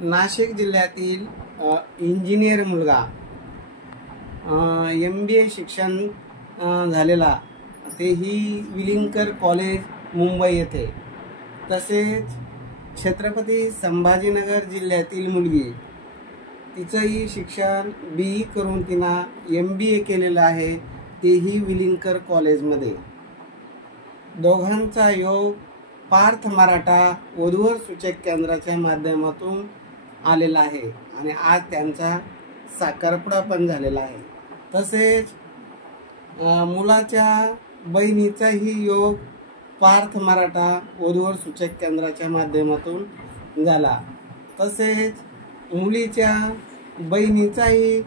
नाशिक जिल्ह्यातील इंजिनियर मुलगा MBA शिक्षण झालेला, तेही विलिंकर कॉलेज मुंबई येथे। तसेच छत्रपती संभाजीनगर जिल्ह्यातील मुलगी, तिचंही शिक्षण BE करून तिनं MBA केलेलं आहे, तेही विलिंकर कॉलेजमध्ये। दोघांचा योग पार्थ मराठा वधूवर सूचक केंद्राच्या माध्यमातून आलेला आहे आणि आज त्यांचा साखरपुडा पण झालेला आहे। तसेच मुलाच्या बहिणीचाही योग पार्थ मराठा वधूवर सूचक केंद्राच्या माध्यमातून झाला। तसेच मुलीच्या बहिणीचाही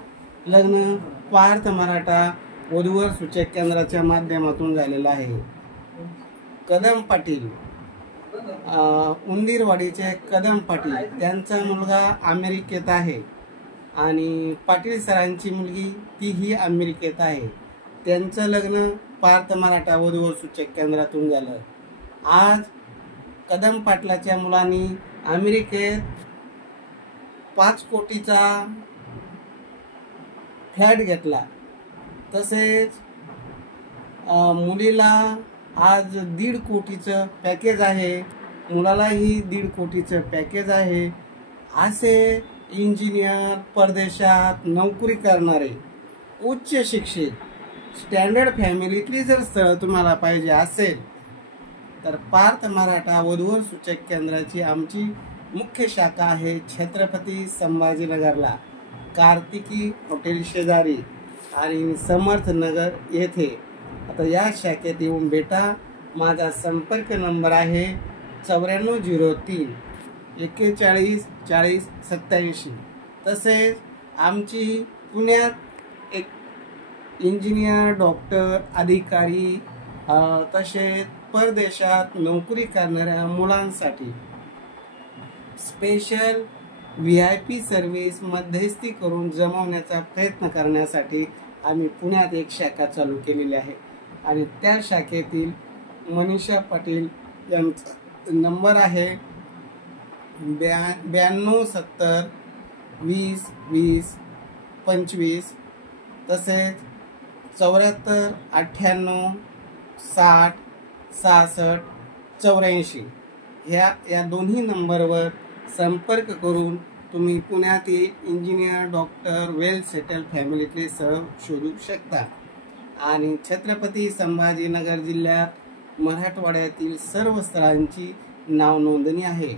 लग्न पार्थ मराठा वधूवर सूचक केंद्राच्या माध्यमातून झालेला आहे। कदम पाटील, उंदीरवाडीचे कदम पाटील, त्यांचा मुलगा अमेरिकेत आहे आणि पाटील सरांची मुलगी तीही अमेरिकेत आहे। त्यांचं लग्न पार्थ मराठा वधूवर सूचक केंद्रातून झालं। आज कदम पाटलाच्या मुलांनी अमेरिकेत 5 कोटीचा फ्लॅट घेतला। तसेच मुलीला आज 1.5 कोटीचं पॅकेज आहे, मुलालाही 1.5 कोटीचं पॅकेज आहे। असे इंजिनियर, परदेशात नोकरी करणारे, उच्च शिक्षित, स्टँडर्ड फॅमिलीतली जर स्थळ तुम्हाला पाहिजे असेल तर पार्थ मराठा वधूवर सूचक केंद्राची आमची मुख्य शाखा आहे छत्रपती संभाजीनगरला, कार्तिकी हॉटेल शेजारी आणि समर्थनगर येथे। आता या शाखेत येऊन भेटा। माझा संपर्क नंबर आहे 9403 41 40 87। तसेच आमची पुण्यात एक इंजिनियर, डॉक्टर, अधिकारी, तसेच परदेशात नोकरी करणाऱ्या मुलांसाठी स्पेशल VIP सर्व्हिस मध्यस्थी करून जमवण्याचा प्रयत्न करण्यासाठी आम्ही पुण्यात एक शाखा चालू केलेली आहे आणि त्या शाखेतील मनीषा पाटील यांचा नंबर आहे 92 70 20 20 25। तसेच 74 98 60 66 84 या दोन्ही नंबरवर संपर्क करून तुम्ही पुण्यातील इंजिनियर, डॉक्टर, वेल सेटल फॅमिलीतले स्थळ शोधू शकता। आणि छत्रपती संभाजीनगर जिल्ह्यात मराठवाड्यातील सर्व स्थळांची नाव नोंदणी आहे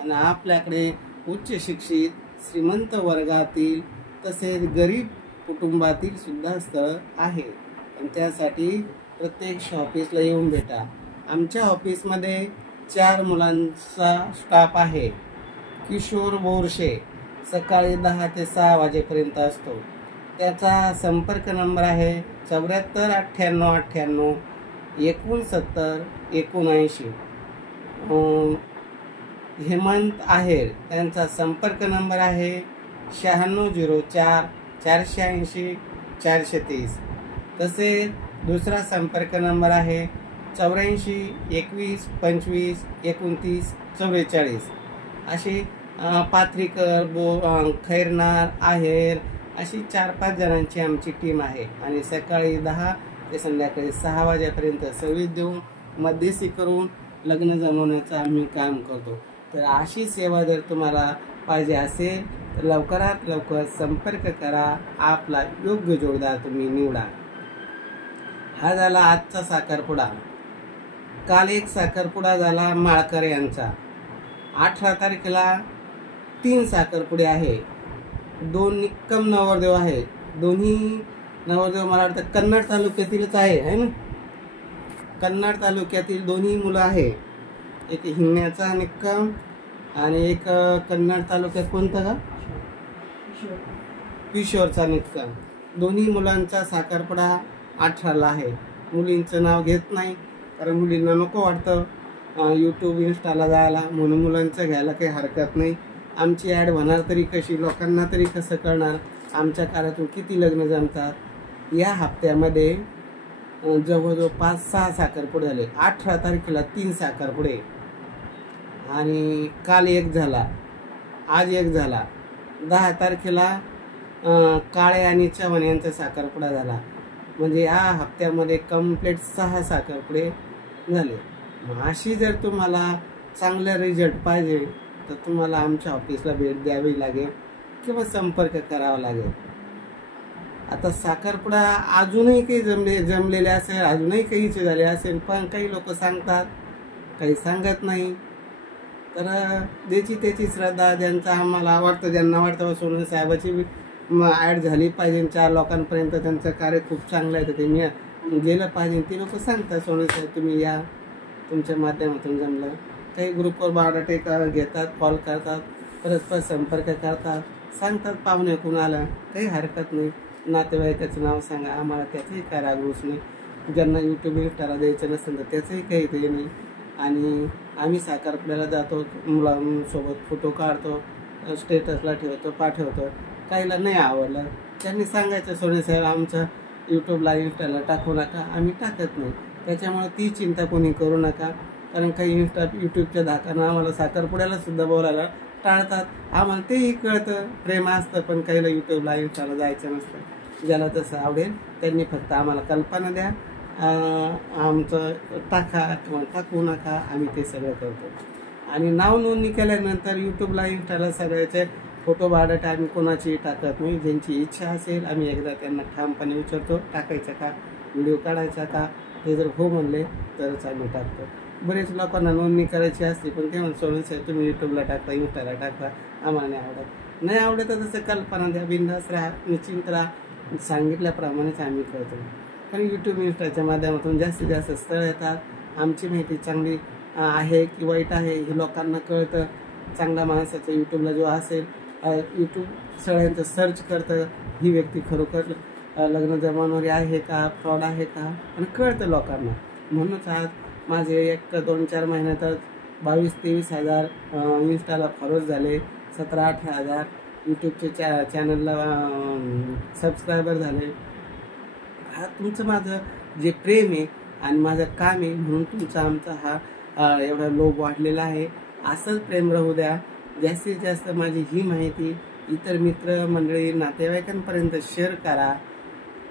आणि आपल्याकडे उच्च शिक्षित, श्रीमंत वर्गातील तसेच गरीब कुटुंबातील सुद्धा स्थळ आहे। आणि त्यासाठी प्रत्येक ऑफिसला येऊन भेटा। आमच्या ऑफिसमध्ये 4 मुलांचा स्टाफ आहे। किशोर बोरशे सकाळी 10 ते 6 वाजेपर्यंत असतो। त्याचा संपर्क नंबर आहे 74 98 98 69 79। हेमंत आहेर, त्यांचा संपर्क नंबर आहे 9604 480 430। तसेच दुसरा संपर्क नंबर आहे 84 21 25 29 44। अशी पात्रीकर, खैरनार, आहेर अशी 4-5 जणांची आमची टीम आहे आणि सकाळी 10 ते संध्याकाळी 6 वाजेपर्यंत सर्व्हिस देऊन मध्यस्थी करून लग्न जमवण्याचं आम्ही काम करतो। तर अशी सेवा जर तुम्हाला पाहिजे असेल तर लवकरात लवकर संपर्क करा, आपला योग्य जोडीदार तुम्ही निवडा। हा झाला आजचा साखरपुडा। काल एक साखरपुडा झाला माळकर यांचा। 18 तारखेला 3 साखरपुडे आहे। 2 निक्कम नवरदेव आहे। दोन्ही नवरदेव मला वाटतं कन्नड तालुक्यातीलच आहे ना, कन्नड तालुक्यातील दोन्ही मुलं आहे। एक हिंगण्याचा निक्कम आणि एक कन्नड तालुक्यात कोणता का किशोरचा निक्कम। दोन्ही मुलांचा साखरपुडा 18ला आहे। मुलींचं नाव घेत नाही कारण मुलींना नको वाटतं YouTube इंस्टाला जायला, म्हणून मुलांचं घ्यायला काही हरकत नाही। आमची ॲड होणार तरी कशी, लोकांना तरी कसं कळणार आमच्या काळातून किती लग्न जमतात। या हप्त्यामध्ये जवळजवळ 5-6 साखरपुडे झाले। 18 तारखेला 3 साखरपुडे आणि काल एक झाला। आज एक झाला. 10 तारखेला काळे आणि चव्हाण यांचा साखरपुडा झाला. म्हणजे या हप्त्यामध्ये कंप्लीट 6 साखरपुडे झाले. मग अशी जर तुम्हाला चांगला रिझल्ट पाहिजे तर तुम्हाला आमच्या ऑफिसला भेट द्यावी लागेल किंवा संपर्क करावा लागेल. आता साखरपुडा अजूनही काही जमलेले असेल, अजूनही काही इच्छा झाले असेल, पण काही लोक सांगतात, काही सांगत नाही. तर ज्याची त्याची श्रद्धा, ज्यांचा आम्हाला वाटतं, ज्यांना वाटतं सोनवणे साहेबाची ॲड झाली पाहिजे 4 लोकांपर्यंत, त्यांचं कार्य खूप चांगलं आहे तर ते मी गेलं पाहिजे, ते लोक सांगतात सोनवणे साहेब तुम्ही या, तुमच्या माध्यमातून जमलं. काही ग्रुपवर बायोडाटा घेतात, कॉल करतात, परस्पर संपर्क करतात, सांगतात पाहुणे कुणाला, काही हरकत नाही. नातेवाईकाचं नाव सांगा, आम्हाला त्याचंही काय रागरूस नाही. ज्यांना यूट्यूब इंस्टाला द्यायचं नसेल तर त्याचंही काही ते नाही. आणि आम्ही साखरपुड्याला जातो, मुलांसोबत फोटो काढतो, स्टेटसला ठेवतो, पाठवतो. काहीला नाही आवडलं त्यांनी सांगायचं सोनवणे साहेब आमचं यूट्यूबला इंस्टाला टाकू नका, आम्ही टाकत नाही. त्याच्यामुळे ती चिंता कोणी करू नका. कारण काही यूट्यूबच्या धाकानं आम्हाला साखरपुड्याला सुद्धा बोलायला टाळतात. आम्हाला तेही कळतं, प्रेम असतं, पण काहीला यूट्यूबला इंस्टाला जायचं नसतं. ज्याला तसं आवडेल त्यांनी फक्त आम्हाला कल्पना द्या, आमचं टाका किंवा टाकू नका, आम्ही ते सगळं करतो. आणि नाव नोंदणी केल्यानंतर यूट्यूबला इंस्टाला सगळ्याचे फोटो बायोडाटा आम्ही कोणाचीही टाकत नाही. ज्यांची इच्छा असेल आम्ही एकदा त्यांना ठामपणे विचारतो टाकायचा का, व्हिडिओ काढायचा का, ते जर हो म्हणले तरच आम्ही टाकतो. बरेच लोकांना नोंदणी करायची असते पण ते म्हणून सोनवणे साहेब तुम्ही यूट्यूबला टाकता, इंस्टाला टाकता, आम्हाला नाही आवडत तर तसं कल्पना द्या, बिंदास राहा, निश्चिंत राहा, सांगितल्याप्रमाणेच आम्ही करतो. पण यूट्यूब इंस्टाच्या माध्यमातून जास्तीत जास्त स्थळ येतात. आमची माहिती चांगली आहे की वाईट आहे हे लोकांना कळतं. चांगला माणसाचं यूट्यूबला जो असेल, यूट्यूब सगळ्यांचं सर्च करतं, ही व्यक्ती खरोखर लग्न जमावणारी आहे का, फ्रॉड आहे का, आणि कळतं लोकांना. म्हणूनच आज माझे 1-2-4 महिन्यातच 22-23 हजार इंस्टाला फॉलोअर्स झाले, 17-18 हजार यूट्यूबचे चॅनलला सबस्क्रायबर झाले. हा तुमचं माझं जे प्रेम आहे आणि माझं काम आहे म्हणून तुमचा आमचा हा एवढा लोभ वाढलेला आहे. असंच प्रेम राहू द्या. जास्तीत जास्त माझी ही माहिती इतर मित्र मंडळी नातेवाईकांपर्यंत शेअर करा.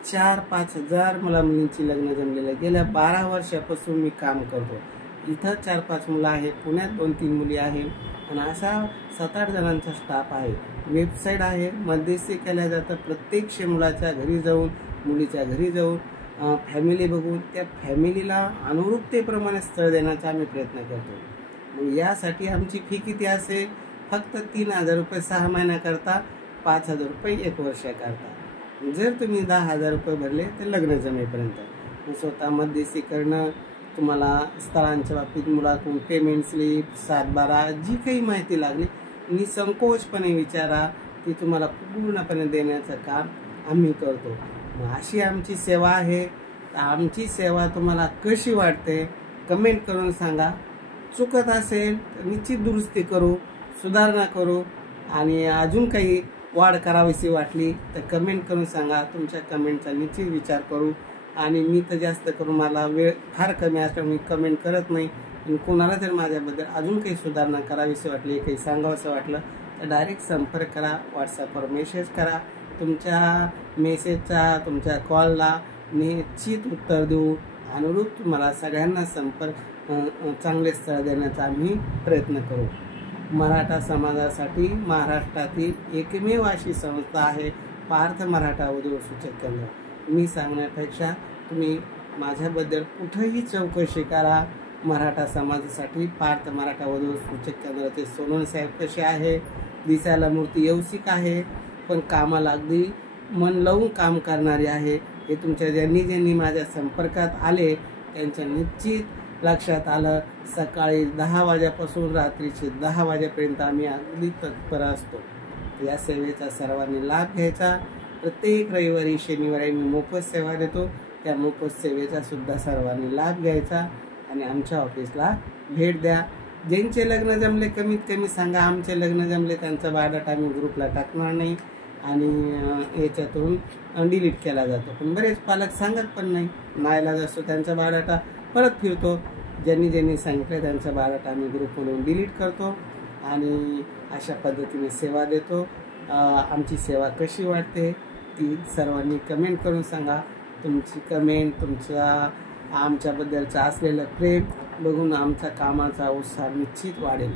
4-5 हजार मुला मुलींची लग्न जमलेलं. गेल्या 12 वर्षापासून मी काम करतो. इथं 4-5 मुलं आहेत, पुण्यात 2-3 मुली आहेत आणि असा 7-8 जणांचा स्टाफ आहे. वेबसाईट आहे, मध्यस्थी केल्या जातं. प्रत्येक मुलाच्या घरी जाऊन, मुलीच्या घरी जाऊन फॅमिली बघून त्या फॅमिलीला अनुरूपतेप्रमाणे स्थळ देण्याचा आम्ही प्रयत्न करतो. मग यासाठी आमची फी किती असेल? फक्त 3,000 रुपये 6 महिन्याकरता, 5,000 रुपये 1 वर्षाकरता. जर तुम्ही 10,000 रुपये भरले तर लग्न जमेपर्यंत स्वतः मध्यस्थी करणं, तुम्हाला स्थळांच्या बाबतीत मुलाकडून पेमेंट स्लिप, 7/12 जी काही माहिती लागली निसंकोचपणे विचारा, ती तुम्हाला पूर्णपणे देण्याचं काम आम्ही करतो. अशी आमची सेवा आहे. आमची सेवा तुम्हाला कशी वाटते कमेंट करून सांगा. चुकत असेल तर निश्चित दुरुस्ती करू, सुधारणा करू, आणि अजून काही वाढ करावीशी वाटली तर कमेंट करून सांगा. तुमच्या कमेंटचा निश्चित विचार करू. आणि मी तर जास्त करून मला वेळ फार कमी असल्यामुळे मी कमेंट करत नाही. आणि कोणाला जर माझ्याबद्दल अजून काही सुधारणा करावीशी वाटली, काही सांगावंसं वाटलं तर डायरेक्ट संपर्क करा, व्हॉट्सअपवर मेसेज करा. तुमच्या मेसेजचा, तुमच्या कॉलला निश्चित उत्तर देऊ. अनुरूप तुम्हाला सगळ्यांना चांगले स्थळ देण्याचा आम्ही प्रयत्न करू. मराठा समाजासाठी महाराष्ट्रातील एकमेव अशी संस्था आहे पार्थ मराठा वधू सूचक केंद्र. मी सांगण्यापेक्षा तुम्ही माझ्याबद्दल कुठेही चौकशी करा. मराठा समाजासाठी पार्थ मराठा वधू सूचक केंद्राचे सोनवणे साहेब कसे आहे, दिसायला मूर्ती यवसिक आहे पण कामाला अगदी मन लावून काम करणारे आहे. हे तुमच्या ज्यांनी माझ्या संपर्कात आले त्यांच्या निश्चित लक्षात आलं. सकाळी 10 वाजेपासून रात्रीचे 10 वाजेपर्यंत आम्ही अगदी तत्पर असतो. या सेवेचा सर्वांनी लाभ घ्यायचा. प्रत्येक रविवारी शनिवारी मी मोफत सेवा देतो. त्या मोफत सेवेचा सुद्धा सर्वांनी लाभ घ्यायचा आणि आमच्या ऑफिसला भेट द्या. ज्यांचे लग्न जमले कमीत कमी सांगा आमचे लग्न जमले, त्यांचा बायोडाटा आम्ही ग्रुपला टाकणार नाही आणि याच्यातून डिलीट केला जातो. पण बरेच पालक सांगत पण नाही, नाईलाज असतो, त्यांचा बायोडाटा परत फिरतो. ज्यांनी सांगितलं त्यांचा बायोडाटा आम्ही ग्रुपमधून डिलीट करतो आणि अशा पद्धतीने सेवा देतो। आमची सेवा कशी वाटते ती सर्वांनी कमेंट करून सांगा। तुमची कमेंट, तुमच्या आमच्याबद्दलचं असलेलं प्रेम बघून आमचा कामाचा उत्साह निश्चित वाढेल।